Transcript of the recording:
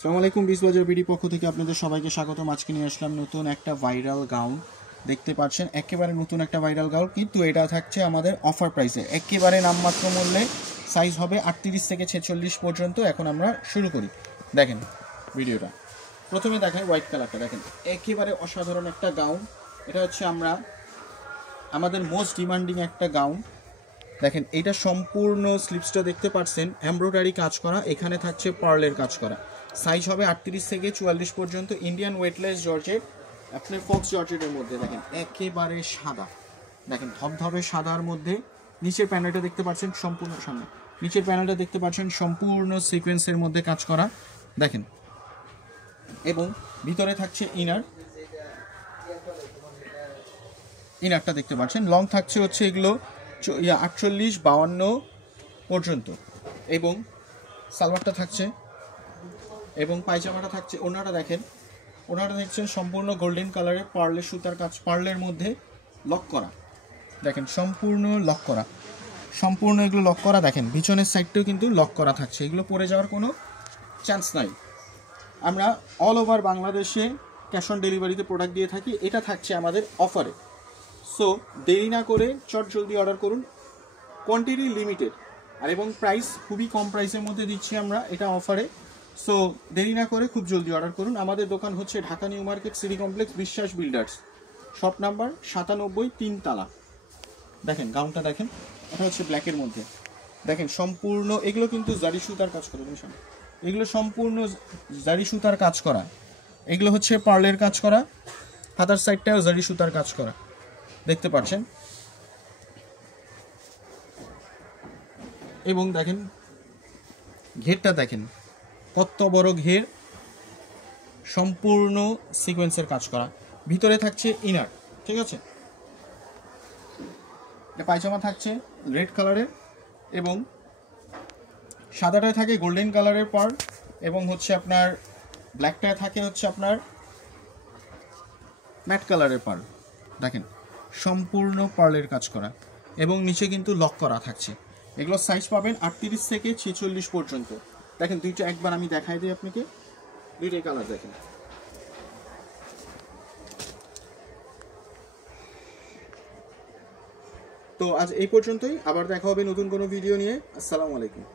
আসসালামু আলাইকুম, বিসবাজার বিডি পক্ষ থেকে আপনাদের সবাইকে স্বাগতম। আজকে নিয়ে আসলাম নতুন একটা ভাইরাল গাউন। দেখতে পাচ্ছেন একেবারে নতুন একটা ভাইরাল গাউন, কিন্তু এটা থাকছে আমাদের অফার প্রাইসে, একেবারে নামমাত্র মূল্যে। সাইজ হবে 38 থেকে 46 পর্যন্ত। এখন আমরা শুরু করি। দেখেন ভিডিওটা, প্রথমে দেখেন হোয়াইট কালারটা, দেখেন একেবারে অসাধারণ একটা গাউন। এটা হচ্ছে আমাদের মোস্ট ডিমান্ডিং একটা গাউন। দেখেন এটা সম্পূর্ণ স্লিপসটা দেখতে পাচ্ছেন এমব্রয়ডারি কাজ করা, এখানে থাকছে পার্লের কাজ করা। সাইজ হবে 38 থেকে 44 পর্যন্ত। ইন্ডিয়ান ওয়েটলেস জর্জেট, আপনি ফক্স জর্জেটের মধ্যে দেখেন একেবারে সাদা, দেখেন ধবধবে সাদার মধ্যে। নিচের প্যানেলটা দেখতে পাচ্ছেন সম্পূর্ণ, সামনে নিচের প্যানেলটা দেখতে পাচ্ছেন সম্পূর্ণ সিকোয়েন্সের মধ্যে কাজ করা দেখেন। এবং ভিতরে থাকছে ইনারটা দেখতে পাচ্ছেন। লং থাকছে হচ্ছে এগুলো 48-52 পর্যন্ত। এবং সালোয়ারটা থাকছে এবং পায়জামাটা থাকছে। ওনাটা দেখেন, ওনাটা দেখছেন সম্পূর্ণ গোল্ডেন কালারের পার্লের সুতার কাজ, পার্লের মধ্যে লক করা, দেখেন সম্পূর্ণ লক করা, সম্পূর্ণ এগুলো লক করা। দেখেন পিছনের সাইডটাও কিন্তু লক করা থাকছে, এগুলো পরে যাওয়ার কোনো চান্স নাই। আমরা অল ওভার বাংলাদেশে ক্যাশ অন ডেলিভারিতে প্রোডাক্ট দিয়ে থাকি। এটা থাকছে আমাদের অফারে। সো দেরি না করে চট জলদি অর্ডার করুন, কোয়ান্টিটি লিমিটেড, আর এবং প্রাইস খুবই কম প্রাইসের মধ্যে দিচ্ছি আমরা এটা অফারে। সো দেরি না করে খুব জলদি অর্ডার করুন। আমাদের দোকান হচ্ছে Dhaka new market, city complex, বিশ্বাস বিল্ডার্স, শপ নাম্বার 97, 3 তালা। দেখেন গাউনটা দেখেন, এটা হচ্ছে ব্ল্যাকের মধ্যে। দেখেন সম্পূর্ণ এগুলো কিন্তু জারি সুতার কাজ করা, এগুলো সম্পূর্ণ জারি সুতার কাজ করা, এগুলো হচ্ছে পার্লের কাজ করা, হাতার সাইডটাও জারি সুতার কাজ করা দেখতে পাচ্ছেন। এবং দেখেন ঘেরটা দেখেন কত বড় ঘের, সম্পূর্ণ সিকোয়েন্সের কাজ করা। ভিতরে থাকছে ইনার, ঠিক আছে। এটা পায়জামা থাকছে রেড কালারের, এবং সাদাটায় থাকে গোল্ডেন কালারের পার্ল, এবং হচ্ছে আপনার ব্ল্যাকটায় থাকে হচ্ছে আপনার ম্যাট কালারের পার্ল। দেখেন সম্পূর্ণ পার্লের কাজ করা, এবং নিচে কিন্তু লক করা থাকছে। এগুলো সাইজ পাবেন 38 থেকে 46 পর্যন্ত। দেখেন দুইটা একবার আমি দেখাই দিই আপনাকে, দুইটাই কালার দেখেন। তো আজ এই পর্যন্তই, আবার দেখা হবে নতুন কোনো ভিডিও নিয়ে। আসসালামু আলাইকুম।